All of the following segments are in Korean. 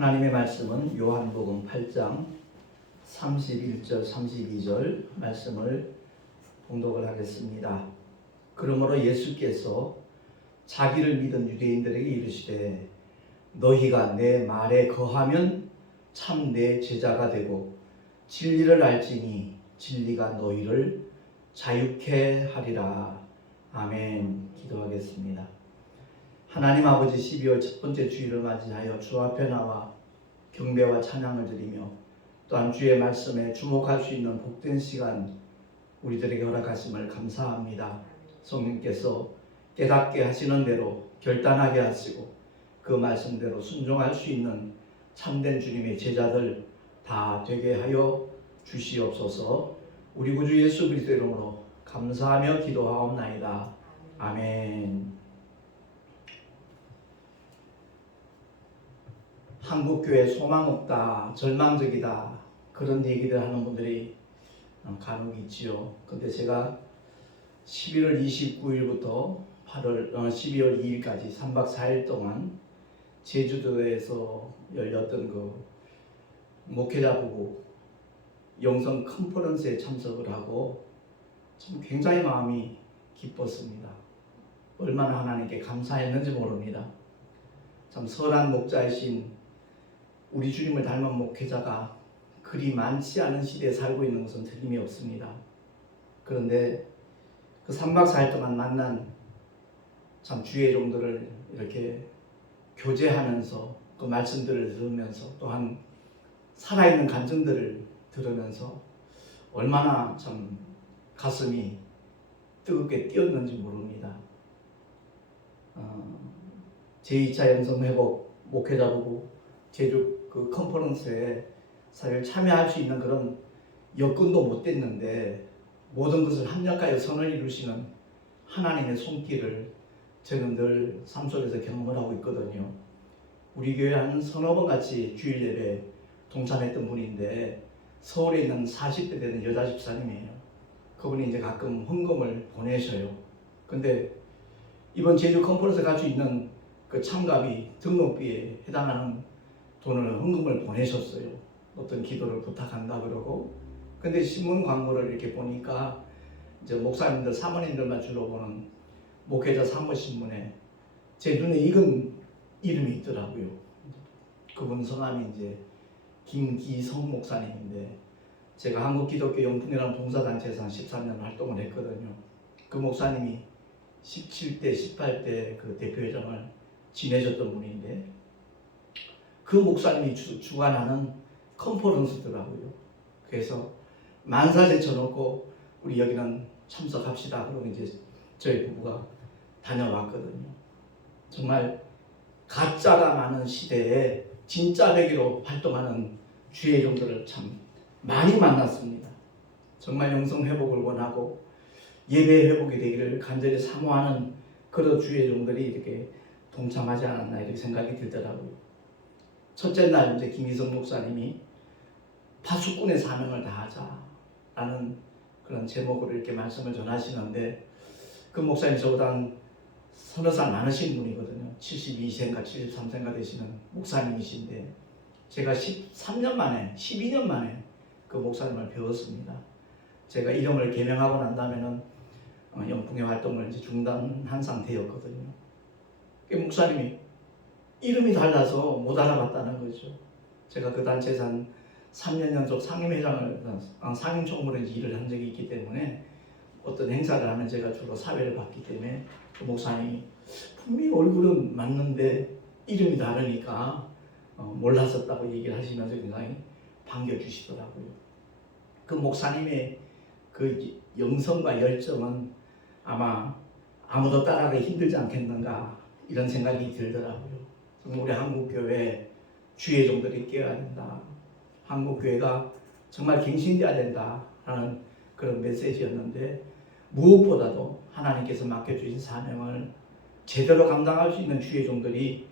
하나님의 말씀은 요한복음 8장 31절 32절 말씀을 봉독을 하겠습니다. 그러므로 예수께서 자기를 믿은 유대인들에게 이르시되 너희가 내 말에 거하면 참 내 제자가 되고 진리를 알지니 진리가 너희를 자유케 하리라. 아멘. 기도하겠습니다. 하나님 아버지, 12월 첫 번째 주일을 맞이하여 주 앞에 나와 경배와 찬양을 드리며 또한 주의 말씀에 주목할 수 있는 복된 시간 우리들에게 허락하심을 감사합니다. 성령께서 깨닫게 하시는 대로 결단하게 하시고 그 말씀대로 순종할 수 있는 참된 주님의 제자들 다 되게 하여 주시옵소서. 우리 구주 예수 그리스도의 이름으로 감사하며 기도하옵나이다. 아멘. 한국교회 소망 없다, 절망적이다, 그런 얘기들 하는 분들이 간혹 있지요. 근데 제가 11월 29일부터 12월 2일까지 3박 4일 동안 제주도에서 열렸던 그 목회자 부부 영성 컨퍼런스에 참석을 하고 참 굉장히 마음이 기뻤습니다. 얼마나 하나님께 감사했는지 모릅니다. 참 선한 목자이신 우리 주님을 닮은 목회자가 그리 많지 않은 시대에 살고 있는 것은 틀림이 없습니다. 그런데 그 3박 4일 동안 만난 참 주의 종들을 이렇게 교제하면서 그 말씀들을 들으면서 또한 살아있는 간증들을 들으면서 얼마나 참 가슴이 뜨겁게 뛰었는지 모릅니다. 제2차 영성회복 목회자 부부 제주 그 컨퍼런스에 사실 참여할 수 있는 그런 여건도 못 됐는데 모든 것을 합력하여 선을 이루시는 하나님의 손길을 저는 늘 삶 속에서 경험을 하고 있거든요. 우리 교회 한 서너 번 같이 주일 예배 동참했던 분인데 서울에 있는 40대 되는 여자 집사님이에요. 그분이 이제 가끔 헌금을 보내셔요. 근데 이번 제주 컨퍼런스에 갈 수 있는 그 참가비 등록비에 해당하는 돈을 헌금을 보내셨어요. 어떤 기도를 부탁한다 그러고. 근데 신문 광고를 이렇게 보니까 이제 목사님들 사모님들만 주로 보는 목회자 사모신문에 제 눈에 익은 이름이 있더라고요. 그분 성함이 이제 김기성 목사님인데 제가 한국기독교영풍이라는 봉사단체에서 한 13년 활동을 했거든요. 그 목사님이 17대, 18대 그 대표회장을 지내셨던 분인데 그 목사님이 주관하는 컨퍼런스더라고요. 그래서 만사 제쳐놓고 우리 여기는 참석합시다. 그러고 이제 저희 부부가 다녀왔거든요. 정말 가짜가 많은 시대에 진짜 되기로 활동하는 주의 종들을 참 많이 만났습니다. 정말 영성 회복을 원하고 예배 회복이 되기를 간절히 사모하는 그런 주의 종들이 이렇게 동참하지 않았나 이렇게 생각이 들더라고요. 첫째 날 이제 김희성 목사님이 파수꾼의 사명을 다하자라는 그런 제목으로 이렇게 말씀을 전하시는데 그 목사님 저보다 한 서너 살 많으신 분이거든요. 72세인가 73세인가 되시는 목사님이신데 제가 13년 만에 12년 만에 그 목사님을 배웠습니다. 제가 이름을 개명하고 난 다음에는 영풍의 활동을 이제 중단한 상태였거든요. 그 목사님이 이름이 달라서 못 알아봤다는 거죠. 제가 그 단체에서 한 3년 연속 상임총무로 일을 한 적이 있기 때문에 어떤 행사를 하면 제가 주로 사회를 받기 때문에 그 목사님이 분명히 얼굴은 맞는데 이름이 다르니까 몰랐었다고 얘기를 하시면서 굉장히 반겨주시더라고요. 그 목사님의 그 영성과 열정은 아마 아무도 따라가기 힘들지 않겠는가 이런 생각이 들더라고요. 우리 한국교회 주의 종들이 깨어야 된다. 한국교회가 정말 갱신되어야 된다라는 그런 메시지였는데 무엇보다도 하나님께서 맡겨주신 사명을 제대로 감당할 수 있는 주의 종들이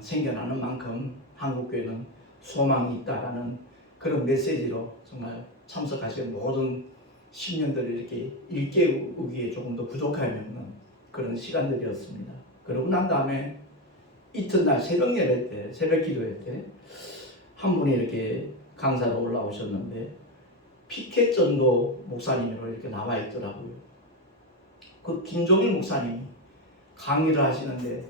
생겨나는 만큼 한국교회는 소망이 있다라는 그런 메시지로 정말 참석하신 모든 신년들을 이렇게 일깨우기에 조금 더 부족함이 없는 그런 시간들이었습니다. 그러고 난 다음에 이튿날 새벽 예배 때, 새벽 기도회 때 한 분이 이렇게 강사로 올라오셨는데 피켓 전도 목사님으로 이렇게 나와 있더라고요. 그 김종일 목사님이 강의를 하시는데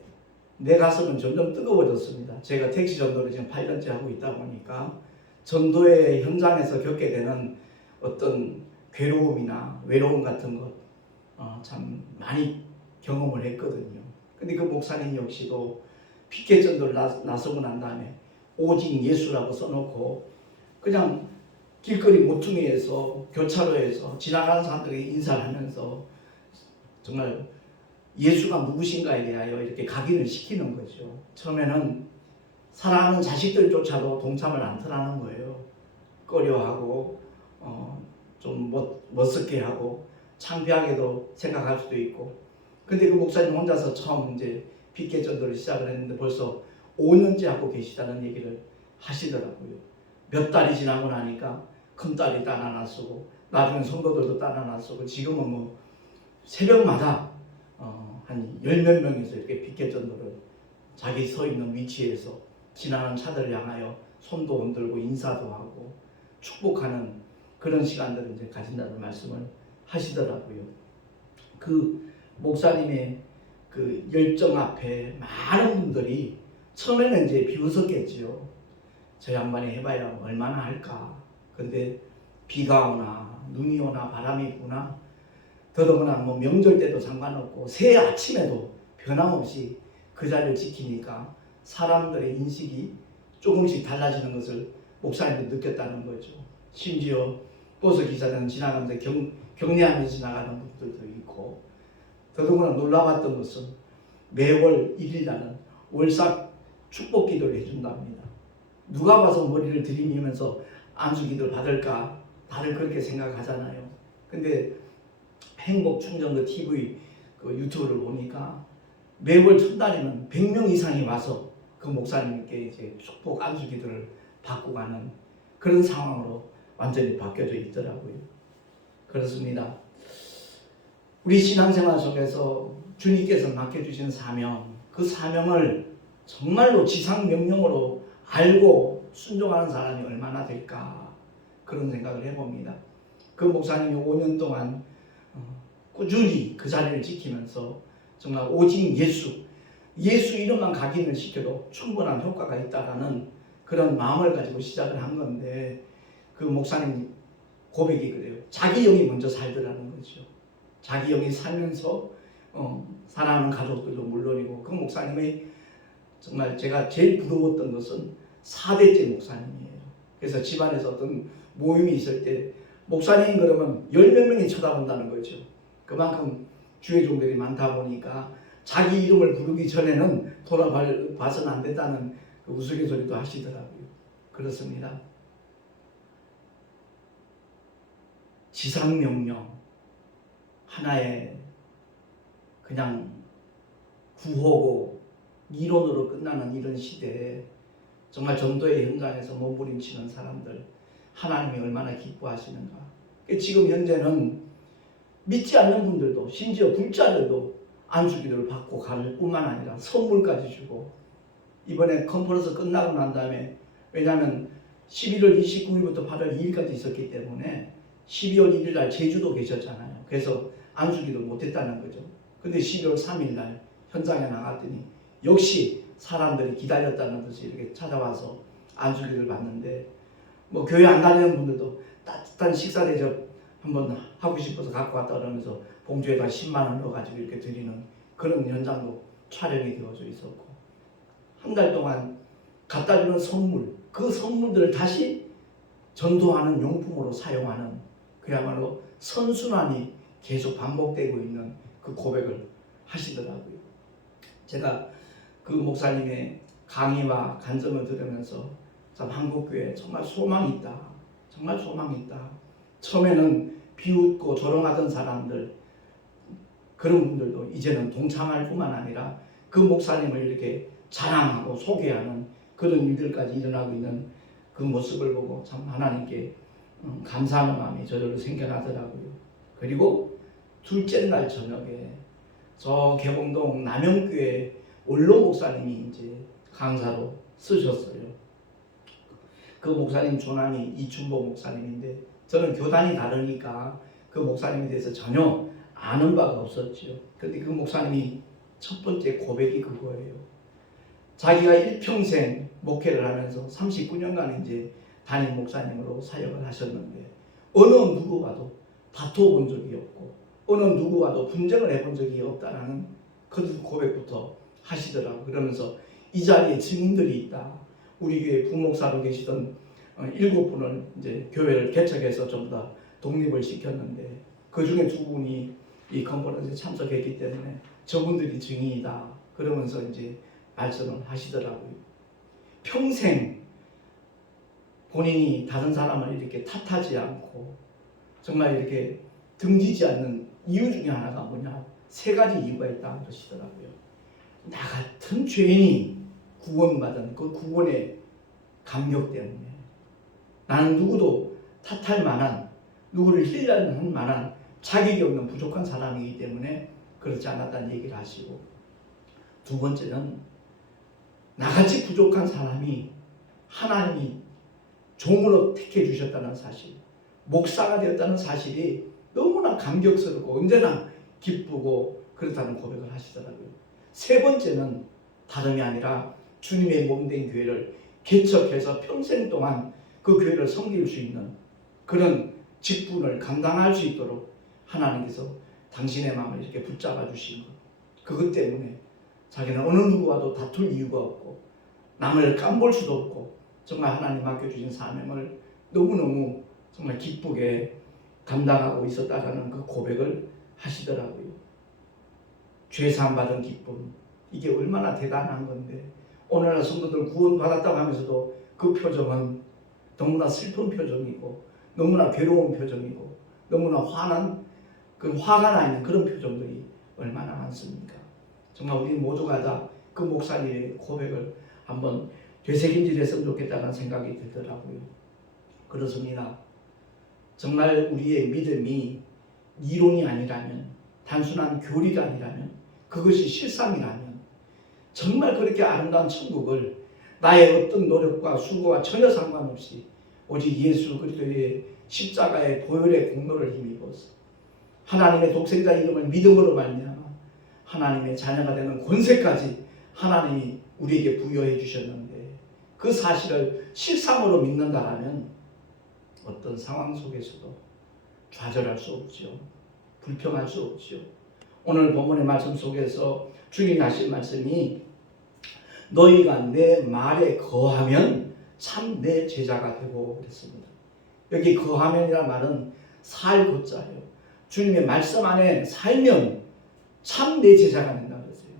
내 가슴은 점점 뜨거워졌습니다. 제가 택시 전도를 지금 8년째 하고 있다 보니까 전도의 현장에서 겪게 되는 어떤 괴로움이나 외로움 같은 것 참 많이 경험을 했거든요. 근데 그 목사님 역시도 피켓 전도를 나서고 난 다음에 오직 예수라고 써놓고 그냥 길거리 모퉁이에서 교차로에서 지나가는 사람들에게 인사를 하면서 정말 예수가 누구신가에 대하여 이렇게 각인을 시키는 거죠. 처음에는 사랑하는 자식들조차도 동참을 않더라는 거예요. 꺼려하고 좀 멋스게 하고 창피하게도 생각할 수도 있고. 근데 그 목사님 혼자서 처음 이제 피켓 전도를 시작을 했는데 벌써 5년째 하고 계시다는 얘기를 하시더라고요. 몇 달이 지나고 나니까 큰딸이 딸 하나 쓰고 나중에 성도들도 딸 하나 쓰고 지금은 뭐 새벽마다 한 10몇 명이서 이렇게 피켓 전도를 자기 서 있는 위치에서 지나는 차들을 향하여 손도 흔들고 인사도 하고 축복하는 그런 시간들을 이제 가진다는 말씀을 하시더라고요. 그 목사님의 그 열정 앞에 많은 분들이 처음에는 이제 비웃었겠지요. 저 양반이 해봐야 얼마나 할까. 근데 비가 오나 눈이 오나 바람이 부나 더더구나 뭐 명절 때도 상관없고 새해 아침에도 변함없이 그 자리를 지키니까 사람들의 인식이 조금씩 달라지는 것을 목사님도 느꼈다는 거죠. 심지어 버스 기사들은 지나가면서 격려하면서 지나가는 분들도 있고 더더구나 놀라웠던 것은 매월 1일 나는 월삭 축복 기도를 해준답니다. 누가 봐서 머리를 들이미면서 안수 기도를 받을까 다들 그렇게 생각하잖아요. 근데 행복 충전 그 TV 그 유튜브를 보니까 매월 첫날에는 100명 이상이 와서 그 목사님께 이제 축복 안수 기도를 받고 가는 그런 상황으로 완전히 바뀌어져 있더라고요. 그렇습니다. 우리 신앙생활 속에서 주님께서 맡겨주신 사명, 그 사명을 정말로 지상명령으로 알고 순종하는 사람이 얼마나 될까 그런 생각을 해봅니다. 그 목사님이 5년 동안 꾸준히 그 자리를 지키면서 정말 오직 예수 이름만 각인을 시켜도 충분한 효과가 있다라는 그런 마음을 가지고 시작을 한 건데 그 목사님 고백이 그래요. 자기 영이 먼저 살더라는 거죠. 자기 영이 살면서 사랑하는 가족들도 물론이고 그 목사님의 정말 제가 제일 부러웠던 것은 4대째 목사님이에요. 그래서 집안에서 어떤 모임이 있을 때 목사님 그러면 10몇 명이 쳐다본다는 거죠. 그만큼 주의 종들이 많다 보니까 자기 이름을 부르기 전에는 돌아봐서는 안 된다는 그 우스갯소리도 하시더라고요. 그렇습니다. 지상명령 하나의 그냥 구호고 이론으로 끝나는 이런 시대에 정말 전도의 현장에서 몸부림치는 사람들 하나님이 얼마나 기뻐하시는가. 지금 현재는 믿지 않는 분들도 심지어 불자들도 안수기도를 받고 갈 뿐만 아니라 선물까지 주고 이번에 컨퍼런스 끝나고 난 다음에 왜냐하면 11월 29일부터 8월 2일까지 있었기 때문에 12월 1일 날 제주도 계셨잖아요. 그래서 안수기도 못했다는 거죠. 근데 12월 3일 날 현장에 나갔더니 역시 사람들이 기다렸다는 듯이 이렇게 찾아와서 안수기도를 받는데 뭐 교회 안 다니는 분들도 따뜻한 식사 대접 한번 하고 싶어서 갖고 왔다 그러면서 봉투에다 10만 원 넣어가지고 이렇게 드리는 그런 현장도 촬영이 되어져 있었고 한 달 동안 갖다 주는 선물 그 선물들을 다시 전도하는 용품으로 사용하는 그야말로 선순환이 계속 반복되고 있는 그 고백을 하시더라고요. 제가 그 목사님의 강의와 간증을 들으면서 참 한국교회에 정말 소망이 있다. 정말 소망이 있다. 처음에는 비웃고 조롱하던 사람들 그런 분들도 이제는 동참할 뿐만 아니라 그 목사님을 이렇게 자랑하고 소개하는 그런 일들까지 일어나고 있는 그 모습을 보고 참 하나님께 감사하는 마음이 저절로 생겨나더라고요. 그리고 둘째 날 저녁에 저 개봉동 남영교회 원로 목사님이 이제 강사로 쓰셨어요. 그 목사님 조남이 이춘보 목사님인데 저는 교단이 다르니까 그 목사님에 대해서 전혀 아는 바가 없었죠. 그런데 그 목사님이 첫 번째 고백이 그거예요. 자기가 일평생 목회를 하면서 39년간 이제 담임 목사님으로 사역을 하셨는데 어느 누구와도 다투어 본 적이 없고 어느 누구와도 분쟁을 해본 적이 없다라는 그 고백부터 하시더라고요. 그러면서 이 자리에 증인들이 있다. 우리 교회 부목사로 계시던 7분을 이제 교회를 개척해서 전부 다 독립을 시켰는데 그 중에 2분이 이 컨퍼런스에 참석했기 때문에 저분들이 증인이다. 그러면서 이제 말씀을 하시더라고요. 평생 본인이 다른 사람을 이렇게 탓하지 않고 정말 이렇게 등지지 않는 이유 중에 하나가 뭐냐? 3가지 이유가 있다 그러시더라고요. 나 같은 죄인이 구원받은 그 구원의 감격 때문에 나는 누구도 탓할 만한, 누구를 힐할 만한 자격이 없는 부족한 사람이기 때문에 그렇지 않았다는 얘기를 하시고, 2번째는 나같이 부족한 사람이 하나님이 종으로 택해 주셨다는 사실, 목사가 되었다는 사실이 너무나 감격스럽고 언제나 기쁘고 그렇다는 고백을 하시더라고요. 3번째는 다름이 아니라 주님의 몸된 교회를 개척해서 평생 동안 그 교회를 섬길 수 있는 그런 직분을 감당할 수 있도록 하나님께서 당신의 마음을 이렇게 붙잡아 주신 것, 그것 때문에 자기는 어느 누구와도 다툴 이유가 없고 남을 깜볼 수도 없고 정말 하나님 맡겨주신 사명을 너무너무 정말 기쁘게 감당하고 있었다라는 그 고백을 하시더라고요. 죄사함 받은 기쁨, 이게 얼마나 대단한 건데 오늘날 성도들 구원받았다고 하면서도 그 표정은 너무나 슬픈 표정이고 너무나 괴로운 표정이고 너무나 화난, 그 화가 나 있는 그런 표정들이 얼마나 많습니까? 정말 우리 모두가 다 그 목사님의 고백을 한번 되새김질했으면 좋겠다는 생각이 들더라고요. 그렇습니다. 정말 우리의 믿음이 이론이 아니라면, 단순한 교리가 아니라면, 그것이 실상이라면 정말 그렇게 아름다운 천국을 나의 어떤 노력과 수고와 전혀 상관없이 오직 예수 그리스도의 십자가의 보혈의 공로를 힘입어서 하나님의 독생자 이름을 믿음으로 말미암아 하나님의 자녀가 되는 권세까지 하나님이 우리에게 부여해 주셨는데 그 사실을 실상으로 믿는다라면 어떤 상황 속에서도 좌절할 수 없죠. 불평할 수 없죠. 오늘 본문의 말씀 속에서 주님이 하신 말씀이 너희가 내 말에 거하면 참 내 제자가 되고 그랬습니다. 여기 거하면이라는 말은 살 것자예요. 주님의 말씀 안에 살면 참 내 제자가 된다 그랬어요.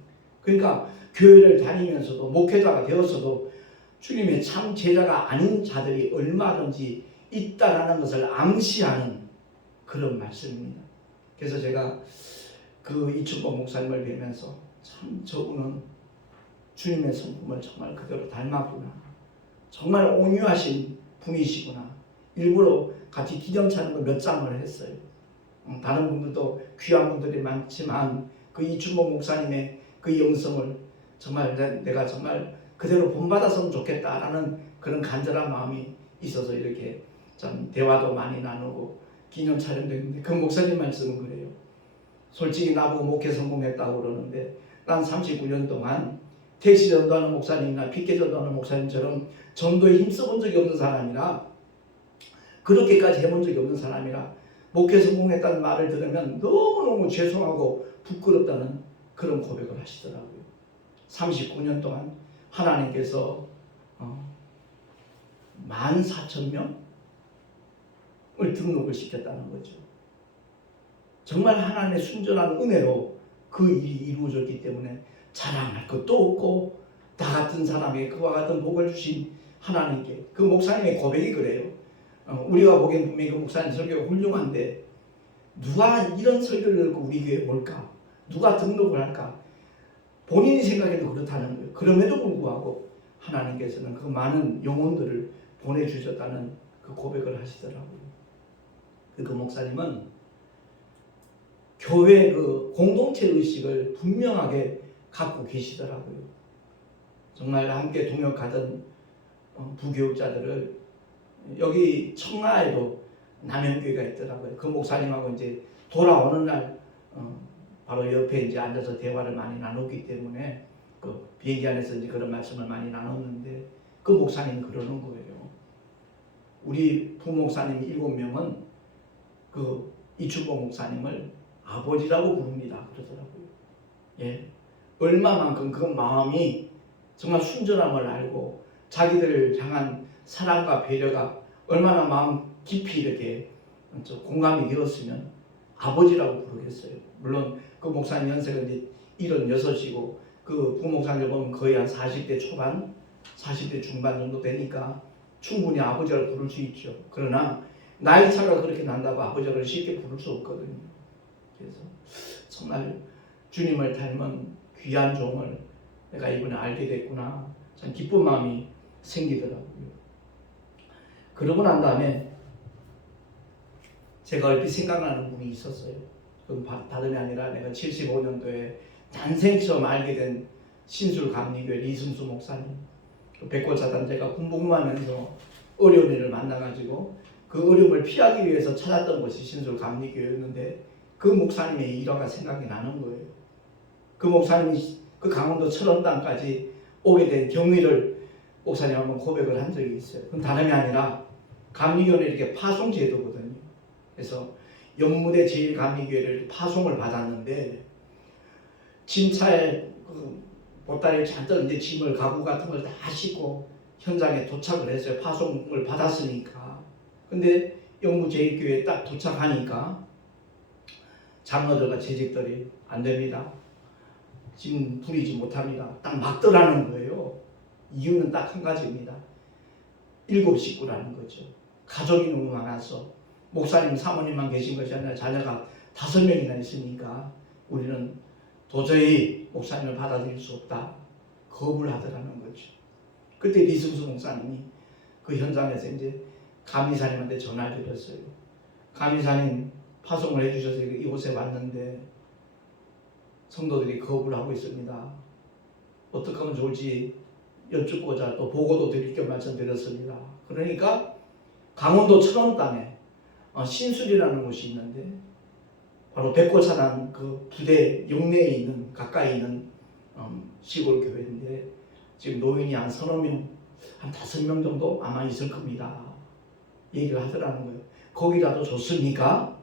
그러니까 교회를 다니면서도 목회자가 되었어도 주님의 참 제자가 아닌 자들이 얼마든지 있다라는 것을 암시하는 그런 말씀입니다. 그래서 제가 그 이춘보 목사님을 뵈면서 참 저분은 주님의 성품을 정말 그대로 닮았구나. 정말 온유하신 분이시구나. 일부러 같이 기념차는 거 몇 장을 했어요. 다른 분들도 귀한 분들이 많지만 그 이춘보 목사님의 그 영성을 정말 내가 정말 그대로 본받았으면 좋겠다라는 그런 간절한 마음이 있어서 이렇게 참 대화도 많이 나누고 기념 촬영도 했는데 그 목사님 말씀은 그래요. 솔직히 나보고 목회 성공했다고 그러는데 난 39년 동안 택시 전도하는 목사님이나 픽케 전도하는 목사님처럼 전도에 힘써본 적이 없는 사람이라 그렇게까지 해본 적이 없는 사람이라 목회 성공했다는 말을 들으면 너무너무 죄송하고 부끄럽다는 그런 고백을 하시더라고요. 39년 동안 하나님께서 14,000명을 등록을 시켰다는 거죠. 정말 하나님의 순전한 은혜로 그 일이 이루어졌기 때문에 자랑할 것도 없고 나 같은 사람에게 그와 같은 복을 주신 하나님께 그 목사님의 고백이 그래요. 우리가 보기엔 분명히 그 목사님 설교가 훌륭한데 누가 이런 설교를 듣고 우리 교회에 올까? 누가 등록을 할까? 본인이 생각해도 그렇다는 거예요. 그럼에도 불구하고 하나님께서는 그 많은 영혼들을 보내주셨다는 그 고백을 하시더라고요. 그 목사님은 교회 그 공동체 의식을 분명하게 갖고 계시더라고요. 정말 함께 동역하던 부교육자들을 여기 청라에도 남영교회가 있더라고요. 그 목사님하고 이제 돌아오는 날 바로 옆에 이제 앉아서 대화를 많이 나눴기 때문에 그 비행기 안에서 이제 그런 말씀을 많이 나눴는데 그 목사님이 그러는 거예요. 우리 부목사님 7명은 그 이춘복 목사님을 아버지라고 부릅니다. 그러더라고요. 예. 얼마만큼 그 마음이 정말 순전함을 알고 자기들을 향한 사랑과 배려가 얼마나 마음 깊이 이렇게 공감이 되었으면 아버지라고 부르겠어요. 물론 그 목사님 연세가 이제 76이고 그 부목사님을 보면 거의 한 40대 초반, 40대 중반 정도 되니까 충분히 아버지라고 부를 수 있죠. 그러나 나이 차가 그렇게 난다고 아버지를 쉽게 부를 수 없거든요. 그래서 정말 주님을 닮은 귀한 종을 내가 이번에 알게 됐구나. 참 기쁜 마음이 생기더라고요. 그러고 난 다음에 제가 얼핏 생각나는 분이 있었어요. 그건 다름이 아니라 내가 75년도에 난생 처음 알게 된 신술감리교회 이승수 목사님. 백골사단제가 군복무하면서 어려운 일을 만나가지고 그 어려움을 피하기 위해서 찾았던 것이 신술감리교회였는데 그 목사님의 일화가 생각이 나는 거예요. 그 목사님이 그 강원도 철원 땅까지 오게 된 경위를 목사님 한번 고백을 한 적이 있어요. 그건 다름이 아니라 감리교회는 이렇게 파송 제도거든요. 그래서 연무대 제1감리교회를 파송을 받았는데 짐차에 그 보따리에 잔뜩 이제 짐을 가구 같은 걸 다 싣고 현장에 도착을 했어요. 파송을 받았으니까. 근데 연무 제1교회에 딱 도착하니까 장로들과 재직들이 안 됩니다. 짐 부리지 못합니다. 딱 막더라는 거예요. 이유는 딱 한 가지입니다. 7 식구라는 거죠. 가족이 너무 많아서 목사님 사모님만 계신 것이 아니라 자녀가 5명이나 있으니까 우리는 도저히 목사님을 받아들일 수 없다. 거부를 하더라는 거죠. 그때 이승수 목사님이 그 현장에서 이제 감리사님한테 전화를 드렸어요. 감리사님 파송을 해주셔서 이곳에 왔는데 성도들이 거부를 하고 있습니다. 어떻게 하면 좋을지 여쭙고자 또 보고도 드릴 겸 말씀드렸습니다. 그러니까 강원도 철원 땅에 신술이라는 곳이 있는데 바로 백골사단 그 부대 영내에 있는 가까이 있는 시골 교회인데 지금 노인이 한 서너 명, 한 5명 정도 아마 있을 겁니다. 얘기를 하더라는 거예요. 거기라도 좋습니까?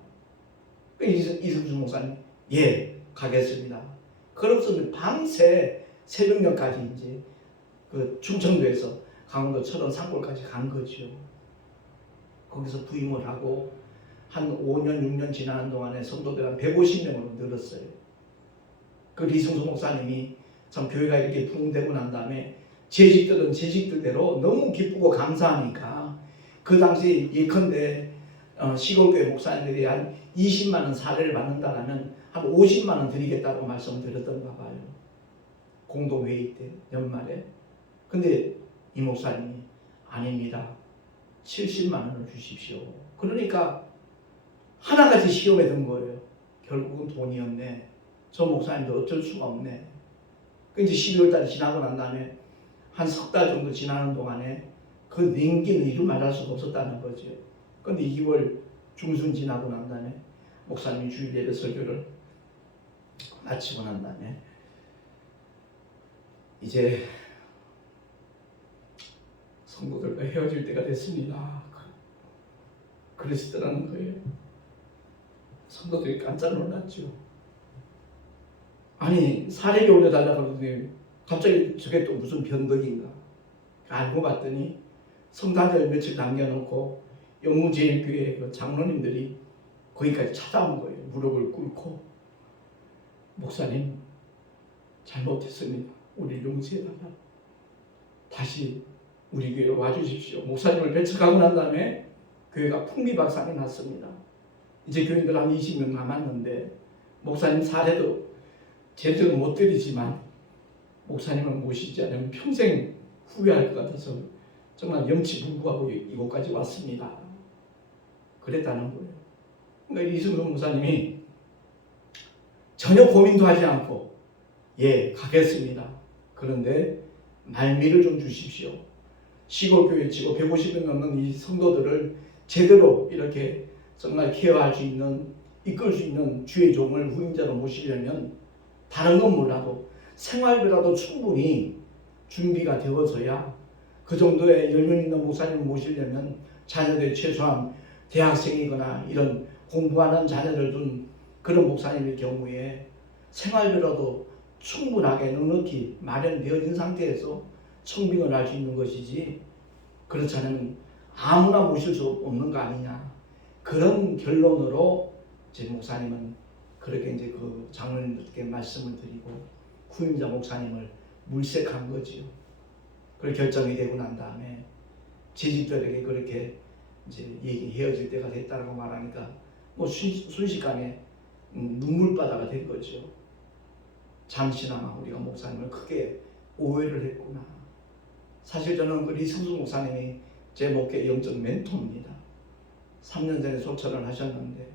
이승수 목사님 예 가겠습니다. 그러고서 밤새 새벽녘까지 이제 그 충청도에서 강원도 철원 산골까지 간 거죠. 거기서 부임을 하고 한 5년 6년 지나는 동안에 성도들 한 150명으로 늘었어요. 그 이승수 목사님이 참 교회가 이렇게 부흥되고 난 다음에 재직들은 재직들대로 너무 기쁘고 감사하니까 그 당시 예컨대 시골교회 목사님들이 한 20만 원 사례를 받는다라면 한 50만 원 드리겠다고 말씀을 드렸던가 봐요. 공동회의 때 연말에. 근데 이 목사님이 아닙니다. 70만 원을 주십시오. 그러니까 하나같이 시험에 든 거예요. 결국은 돈이었네. 저 목사님도 어쩔 수가 없네. 그 이제 12월 달이 지나고 난 다음에 한 석 달 정도 지나는 동안에 그 냉기는 이루 말할 수가 없었다는 거죠. 근데 2월 중순 지나고 난 다음에 목사님이 주일 예배 설교를 마치고 난 다음에 이제 성도들과 헤어질 때가 됐습니다. 그러시더라는 거예요. 성도들이 깜짝 놀랐죠. 아니 사례를 올려달라고 하더니 갑자기 저게 또 무슨 변덕인가. 알고 봤더니 성탄절 며칠 남겨놓고 영무제일교회 그 장로님들이 거기까지 찾아온 거예요. 무릎을 꿇고 목사님 잘못했습니다. 우리 용서해달라. 다시 우리 교회로 와주십시오. 목사님을 배척하고 난 다음에 교회가 풍비박산이 났습니다. 이제 교인들 한 20명 남았는데 목사님 사례도 제대로 못 드리지만 목사님을 모시지 않으면 평생 후회할 것 같아서 정말 염치불구하고 이곳까지 왔습니다. 그랬다는 거예요. 그러니까 이승수 목사님이 전혀 고민도 하지 않고 예, 가겠습니다. 그런데 말미를 좀 주십시오. 시골교회 치고 150명 넘는 이 성도들을 제대로 이렇게 정말 케어할 수 있는, 이끌 수 있는 주의 종을 후임자로 모시려면 다른 건 몰라도 생활비라도 충분히 준비가 되어져야, 그 정도의 연륜 있는 목사님을 모시려면 자녀들이 최소한 대학생이거나 이런 공부하는 자녀를 둔 그런 목사님의 경우에 생활비라도 충분하게 넉넉히 마련되어진 상태에서 청빙을 할 수 있는 것이지, 그렇지 않으면 아무나 모실 수 없는 거 아니냐, 그런 결론으로 제 목사님은 그렇게 이제 그 장로님들께 말씀을 드리고 후임자 목사님을 물색한 거지요. 그렇게 결정이 되고 난 다음에 제 집들에게 그렇게 이제 헤어질 때가 됐다고 말하니까 뭐 순식간에 눈물바다가 된 거죠. 잠시나마 우리가 목사님을 크게 오해를 했구나. 사실 저는 그 리승수 목사님이 제 목회 영적 멘토입니다. 3년 전에 소천을 하셨는데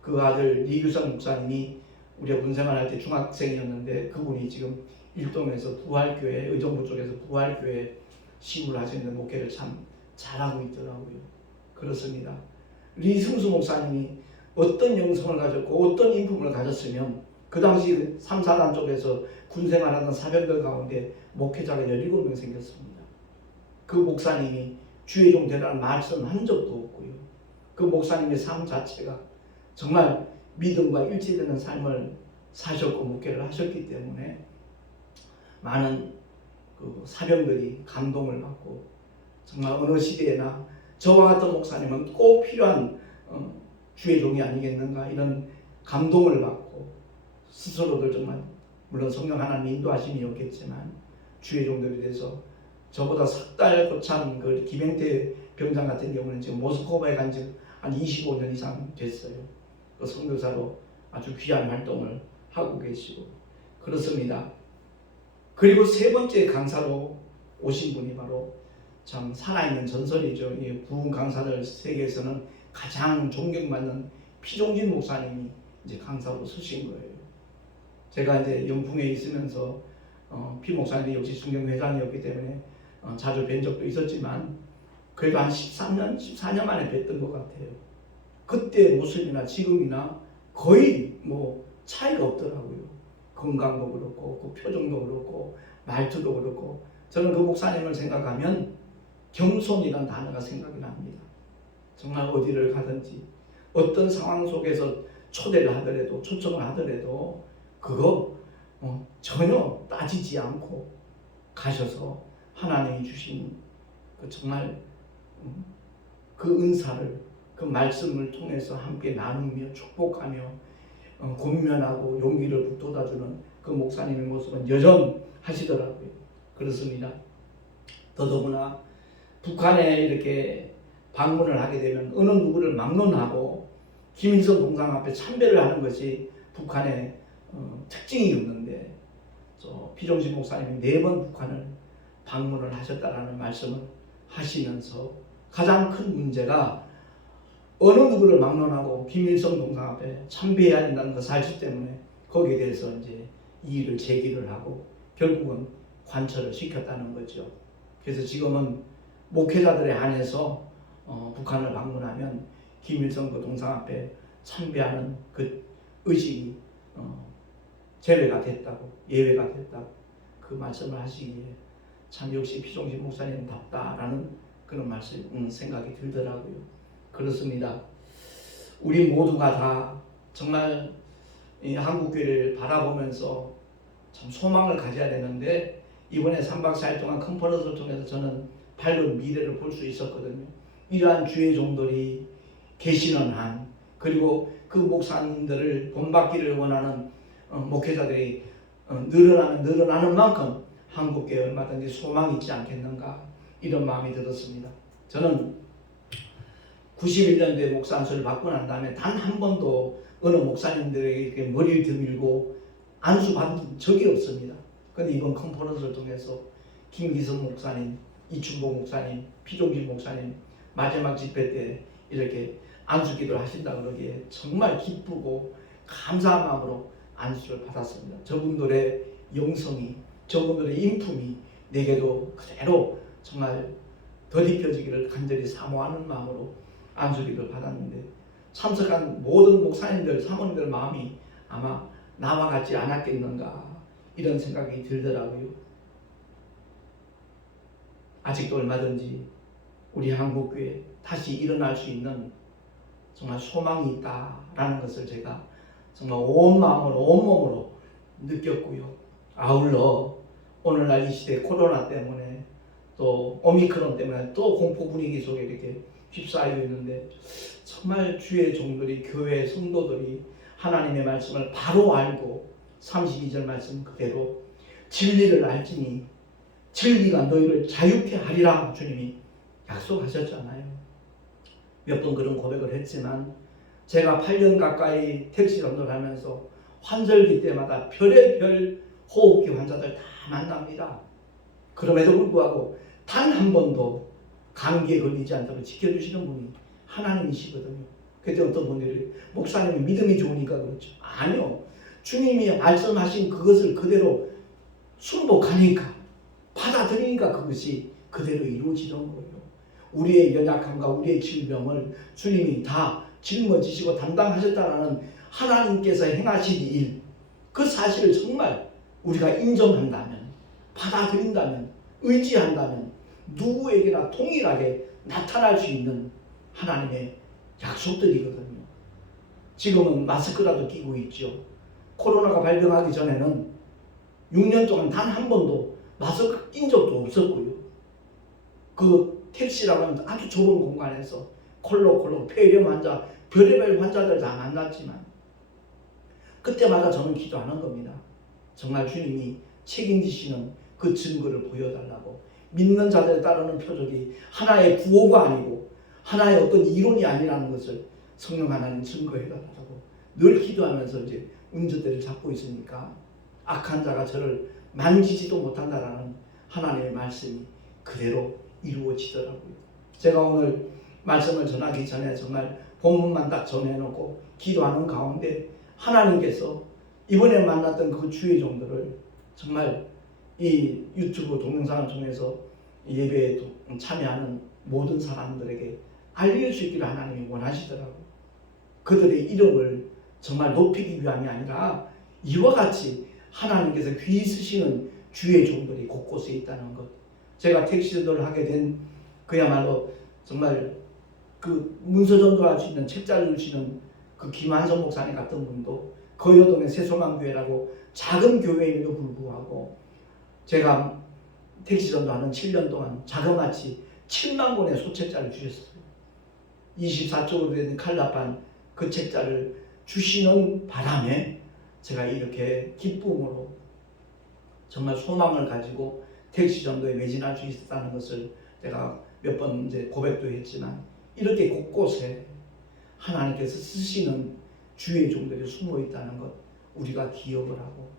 그 아들 이규성 목사님이 우리가 군생활할 때 중학생이었는데 그분이 지금 일동에서 부활교회, 의정부 쪽에서 부활교회 심을 하시는 목회를 참 잘하고 있더라고요. 그렇습니다. 리승수 목사님이 어떤 영성을 가졌고 어떤 인품을 가졌으면 그 당시 3, 4단 쪽에서 군생활하던 사병들 가운데 목회자가 17명 생겼습니다. 그 목사님이 주의 종 되라는 말씀 한 적도 없고요. 그 목사님의 삶 자체가 정말 믿음과 일치되는 삶을 사셨고 목회를 하셨기 때문에 많은 그 사병들이 감동을 받고, 정말 어느 시대에나 저와 같은 목사님은 꼭 필요한 주의 종이 아니겠는가, 이런 감동을 받고 스스로들 정말, 물론 성령 하나님 인도하심이었겠지만 주의 종들에 대해서, 저보다 석 달 거참 그 김행태 병장 같은 경우는 지금 모스크바에 간 지 한 25년 이상 됐어요. 그 선교사로 아주 귀한 활동을 하고 계시고 그렇습니다. 그리고 세 번째 강사로 오신 분이 바로 참 살아있는 전설이죠. 이 부흥 강사들 세계에서는 가장 존경받는 피종진 목사님이 이제 강사로 서신 거예요. 제가 이제 영풍에 있으면서 피 목사님이 역시 순경회장이었기 때문에 자주 뵌 적도 있었지만 그래도 한 13년, 14년 만에 뵀던 것 같아요. 그때 모습이나 지금이나 거의 뭐 차이가 없더라고요. 건강도 그렇고 그 표정도 그렇고 말투도 그렇고, 저는 그 목사님을 생각하면 겸손이라는 단어가 생각이 납니다. 정말 어디를 가든지 어떤 상황 속에서 초대를 하더라도, 초청을 하더라도 그거 전혀 따지지 않고 가셔서 하나님이 주신 그 정말 그 은사를, 그 말씀을 통해서 함께 나누며 축복하며 권면하고 용기를 북돋아주는 그 목사님의 모습은 여전하시더라고요. 그렇습니다. 더더구나 북한에 이렇게 방문을 하게 되면 어느 누구를 막론하고 김일성 동상 앞에 참배를 하는 것이 북한의 특징이었는데, 피종신 목사님이 4번 북한을 방문을 하셨다라는 말씀을 하시면서 가장 큰 문제가 어느 누구를 막론하고 김일성 동상 앞에 참배해야 된다는 그 사실 때문에 거기에 대해서 이제 이의를 제기를 하고 결국은 관철을 시켰다는 거죠. 그래서 지금은 목회자들에 한해서 북한을 방문하면 김일성 그 동상 앞에 참배하는 그 의식이 제외가 됐다고, 예외가 됐다고 그 말씀을 하시기에 참 역시 피종신 목사님답다라는 그런 말씀, 생각이 들더라고요. 그렇습니다. 우리 모두가 다 정말 이 한국교회를 바라보면서 참 소망을 가져야 되는데, 이번에 3박 4일 동안 컨퍼런스를 통해서 저는 밝은 미래를 볼 수 있었거든요. 이러한 주의 종들이 계시는 한, 그리고 그 목사님들을 본받기를 원하는 목회자들이 늘어나는 만큼 한국교회에 얼마든지 소망이 있지 않겠는가, 이런 마음이 들었습니다. 저는 91년도에 목사 안수를 받고 난 다음에 단 한 번도 어느 목사님들에게 이렇게 머리를 들밀고 안수 받은 적이 없습니다. 그런데 이번 컨퍼런스를 통해서 김기성 목사님, 이춘복 목사님, 피종진 목사님 마지막 집회 때 이렇게 안수 기도를 하신다 그러기에 정말 기쁘고 감사한 마음으로 안수를 받았습니다. 저분들의 영성이 저분들의 인품이 내게도 그대로 정말 덧입혀지기를 간절히 사모하는 마음으로 안수기를 받았는데 참석한 모든 목사님들, 사모님들 마음이 아마 나와 같지 않았겠는가 이런 생각이 들더라고요. 아직도 얼마든지 우리 한국교회 다시 일어날 수 있는 정말 소망이 있다라는 것을 제가 정말 온 마음으로 온 몸으로 느꼈고요. 아울러 오늘날 이 시대 코로나 때문에 또 오미크론 때문에 또 공포 분위기 속에 이렇게 휩싸여 있는데 정말 주의 종들이 교회 성도들이 하나님의 말씀을 바로 알고 32절 말씀 그대로 진리를 알지니 진리가 너희를 자유케 하리라 주님이 약속하셨잖아요. 몇 번 그런 고백을 했지만 제가 8년 가까이 택시 전도를 하면서 환절기 때마다 별의별 호흡기 환자들 다 만납니다. 그럼에도 불구하고 단 한 번도 감기에 걸리지 않도록 지켜주시는 분이 하나님이시거든요. 그때 어떤 분들이 목사님이 믿음이 좋으니까 그렇죠. 아니요. 주님이 말씀하신 그것을 그대로 순복하니까 받아들이니까 그것이 그대로 이루어지는 거예요. 우리의 연약함과 우리의 질병을 주님이 다 짊어지시고 담당하셨다는 하나님께서 행하신 일, 그 사실을 정말 우리가 인정한다면, 받아들인다면, 의지한다면 누구에게나 동일하게 나타날 수 있는 하나님의 약속들이거든요. 지금은 마스크라도 끼고 있죠. 코로나가 발병하기 전에는 6년 동안 단 한 번도 마스크 낀 적도 없었고요. 그 택시라고 하는 아주 좁은 공간에서 콜록콜록 폐렴 환자, 별의별 환자들 다 만났지만 그때마다 저는 기도하는 겁니다. 정말 주님이 책임지시는 그 증거를 보여달라고. 믿는 자들에 따르는 표적이 하나의 구호가 아니고 하나의 어떤 이론이 아니라는 것을 성령 하나님 증거해달라고 늘 기도하면서 이제 운전대를 잡고 있으니까 악한 자가 저를 만지지도 못한다라는 하나님의 말씀이 그대로 이루어지더라고요. 제가 오늘 말씀을 전하기 전에 정말 본문만 딱 전해놓고 기도하는 가운데 하나님께서 이번에 만났던 그 주의 종들을 정말 이 유튜브 동영상을 통해서 예배에 참여하는 모든 사람들에게 알릴 수 있기를 하나님이 원하시더라고요. 그들의 이름을 정말 높이기 위함이 아니라 이와 같이 하나님께서 귀히 쓰시는 주의 종들이 곳곳에 있다는 것. 제가 택시전도를 하게 된 그야말로 정말 그 문서전도할 수 있는 책자를 주시는 그 김한성 목사님 같은 분도 거여동의 새소망교회라고 작은 교회임에도 불구하고 제가 택시전도하는 7년 동안 자그마치 7만 권의 소책자를 주셨어요. 24쪽으로 된 칼라판 그 책자를 주시는 바람에 제가 이렇게 기쁨으로 정말 소망을 가지고 택시전도에 매진할 수 있었다는 것을 제가 몇 번 이제 고백도 했지만 이렇게 곳곳에 하나님께서 쓰시는 주의 종들이 숨어 있다는 것 우리가 기억을 하고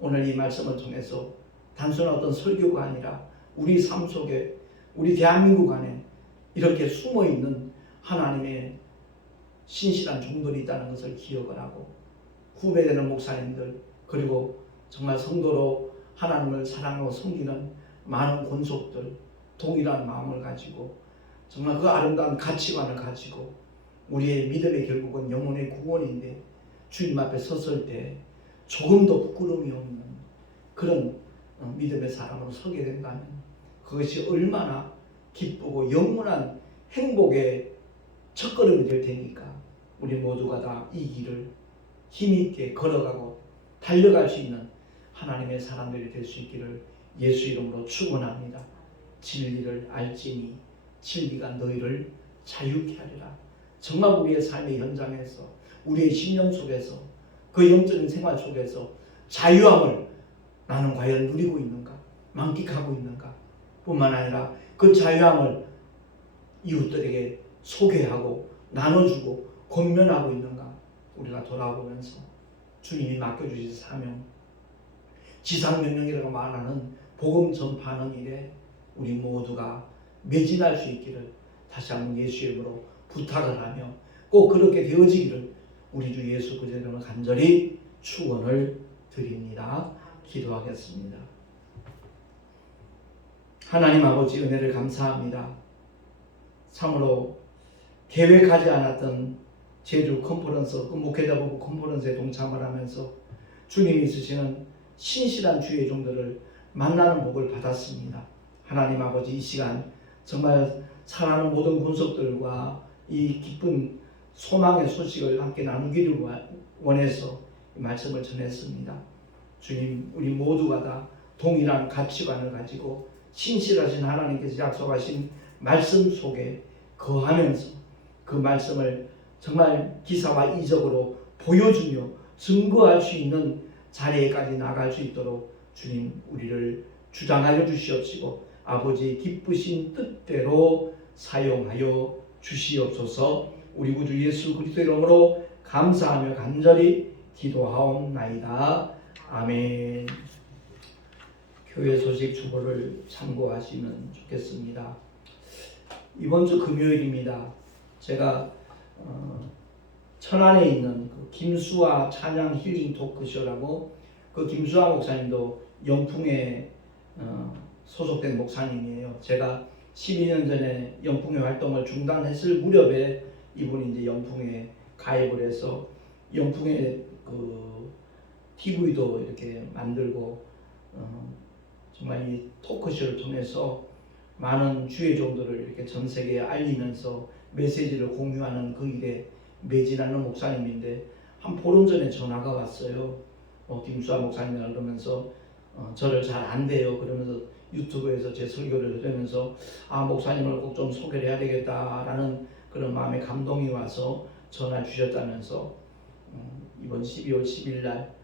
오늘 이 말씀을 통해서 단순한 어떤 설교가 아니라 우리 삶 속에 우리 대한민국 안에 이렇게 숨어 있는 하나님의 신실한 종들이 있다는 것을 기억을 하고 후배되는 목사님들 그리고 정말 성도로 하나님을 사랑하고 섬기는 많은 권속들 동일한 마음을 가지고 정말 그 아름다운 가치관을 가지고 우리의 믿음의 결국은 영혼의 구원인데 주님 앞에 섰을 때 조금도 부끄러움이 없는 그런 믿음의 사람으로 서게 된다면 그것이 얼마나 기쁘고 영원한 행복의 첫걸음이 될 테니까 우리 모두가 다 이 길을 힘있게 걸어가고 달려갈 수 있는 하나님의 사람들이 될 수 있기를 예수 이름으로 축원합니다. 진리를 알지니 진리가 너희를 자유케 하리라. 정말 우리의 삶의 현장에서 우리의 신념 속에서 그 영적인 생활 속에서 자유함을 나는 과연 누리고 있는가 만끽하고 있는가 뿐만 아니라 그 자유함을 이웃들에게 소개하고 나눠주고 권면하고 있는가 우리가 돌아보면서 주님이 맡겨주신 사명 지상명령이라고 말하는 복음 전파하는 일에 우리 모두가 매진할 수 있기를 다시 한번 예수 이름으로 부탁을 하며 꼭 그렇게 되어지기를 우리 주 예수 그리스도 이름으로 간절히 축원을 드립니다. 기도하겠습니다. 하나님 아버지, 은혜를 감사합니다. 참으로 계획하지 않았던 제주 컨퍼런스, 그 목회자부부 컨퍼런스에 동참을 하면서 주님이 주시는 신실한 주의 종들을 만나는 복을 받았습니다. 하나님 아버지, 이 시간 정말 사랑하는 모든 군속들과 이 기쁜 소망의 소식을 함께 나누기를 원해서 이 말씀을 전했습니다. 주님, 우리 모두가 다 동일한 가치관을 가지고 신실하신 하나님께서 약속하신 말씀 속에 거하면서 그 말씀을 정말 기사와 이적으로 보여주며 증거할 수 있는 자리에까지 나갈 수 있도록 주님, 우리를 주장하여 주시옵시고 아버지 기쁘신 뜻대로 사용하여 주시옵소서. 우리 구주 예수 그리스도 이름으로 감사하며 간절히 기도하옵나이다. 아멘. 교회 소식 주보를 참고하시면 좋겠습니다. 이번 주 금요일입니다. 제가 천안에 있는 그 김수아 찬양 힐링 토크쇼라고, 그 김수아 목사님도 영풍에 소속된 목사님이에요. 제가 12년 전에 영풍의 활동을 중단했을 무렵에 이분이 이제 영풍에 가입을 해서 영풍의 그 TV도 이렇게 만들고 정말 이 토크쇼를 통해서 많은 주의 종들을 이렇게 전 세계에 알리면서 메시지를 공유하는 그 일에 매진하는 목사님인데, 한 보름 전에 전화가 왔어요. 김수아 목사님이라 그러면서 저를 잘 안 돼요. 그러면서 유튜브에서 제 설교를 들으면서 목사님을 꼭 좀 소개를 해야 되겠다라는 그런 마음의 감동이 와서 전화 주셨다면서 이번 12월 10일 날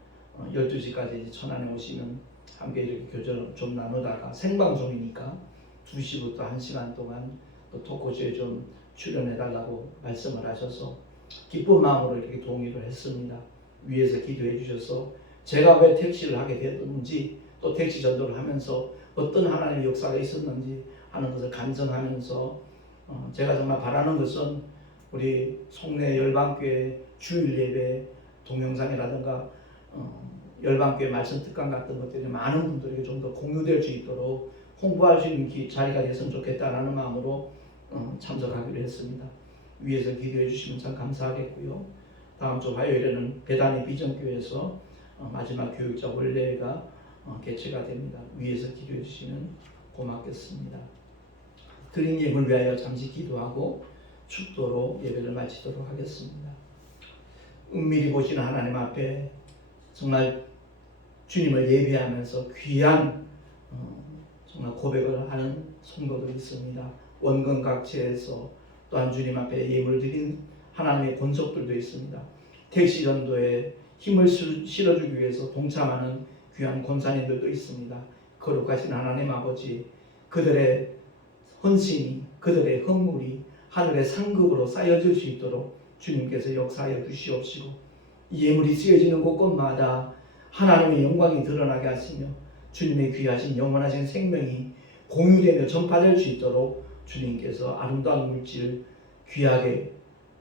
12시까지 천안에 오시면 함께 이렇게 교제를 좀 나누다가 생방송이니까 2시부터 1시간 동안 또 토크쇼에 좀 출연해달라고 말씀을 하셔서 기쁜 마음으로 이렇게 동의를 했습니다. 위에서 기도해 주셔서 제가 왜 택시를 하게 되었는지, 또 택시 전도를 하면서 어떤 하나님의 역사가 있었는지 하는 것을 간증하면서 제가 정말 바라는 것은 우리 송내 열방교회 주일 예배 동영상이라든가 열방교회 말씀 특강 같은 것들이 많은 분들에게 좀 더 공유될 수 있도록 홍보할 수 있는 자리가 됐으면 좋겠다라는 마음으로 참석하기로 했습니다. 위에서 기도해 주시면 참 감사하겠고요. 다음 주 화요일에는 배단의 비전교회에서 마지막 교육자 원래가 개최가 됩니다. 위에서 기도해 주시면 고맙겠습니다. 드린 예물 위하여 잠시 기도하고 축도로 예배를 마치도록 하겠습니다. 은밀히 보시는 하나님 앞에 정말 주님을 예배하면서 귀한 정말 고백을 하는 성도들이 있습니다. 원근각지에서 또한 주님 앞에 예물을 드린 하나님의 권속들도 있습니다. 택시 전도에 힘을 실어주기 위해서 동참하는 귀한 권사님들도 있습니다. 거룩하신 하나님 아버지, 그들의 헌신이, 그들의 헌물이 하늘의 상급으로 쌓여질 수 있도록 주님께서 역사하여 주시옵시고, 이 예물이 쓰여지는 곳곳마다 하나님의 영광이 드러나게 하시며 주님의 귀하신 영원하신 생명이 공유되며 전파될 수 있도록 주님께서 아름다운 물질 귀하게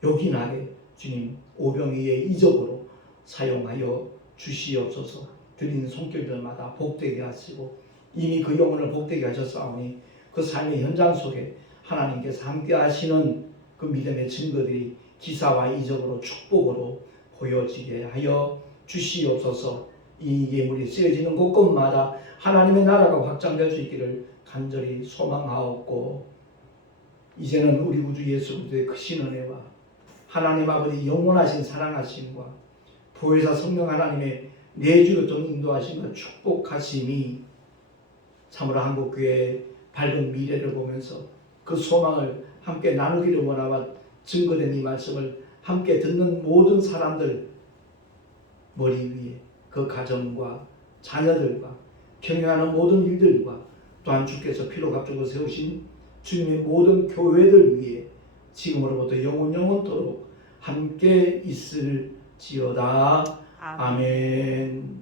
요긴하게 주님 오병이의 이적으로 사용하여 주시옵소서. 드리는 손길들마다 복되게 하시고 이미 그 영혼을 복되게 하셨사오니 그 삶의 현장 속에 하나님께서 함께 하시는 그 믿음의 증거들이 기사와 이적으로 축복으로 보여지게 하여 주시옵소서. 이 예물이 쓰여지는 곳곳마다 하나님의 나라가 확장될 수 있기를 간절히 소망하옵고, 이제는 우리 구주 예수 그리스도의 크신 은혜와 하나님 아버지 영원하신 사랑하심과 보혜사 성령 하나님의 내주로 통 인도하심과 축복하심이 참으로 한국교회의 밝은 미래를 보면서 그 소망을 함께 나누기를 원하와 증거된 이 말씀을 함께 듣는 모든 사람들 머리 위에 그 가정과 자녀들과 경영하는 모든 일들과 또한 주께서 피로 값주고 세우신 주님의 모든 교회들 위해 지금으로부터 영원토록 함께 있을지어다. 아멘.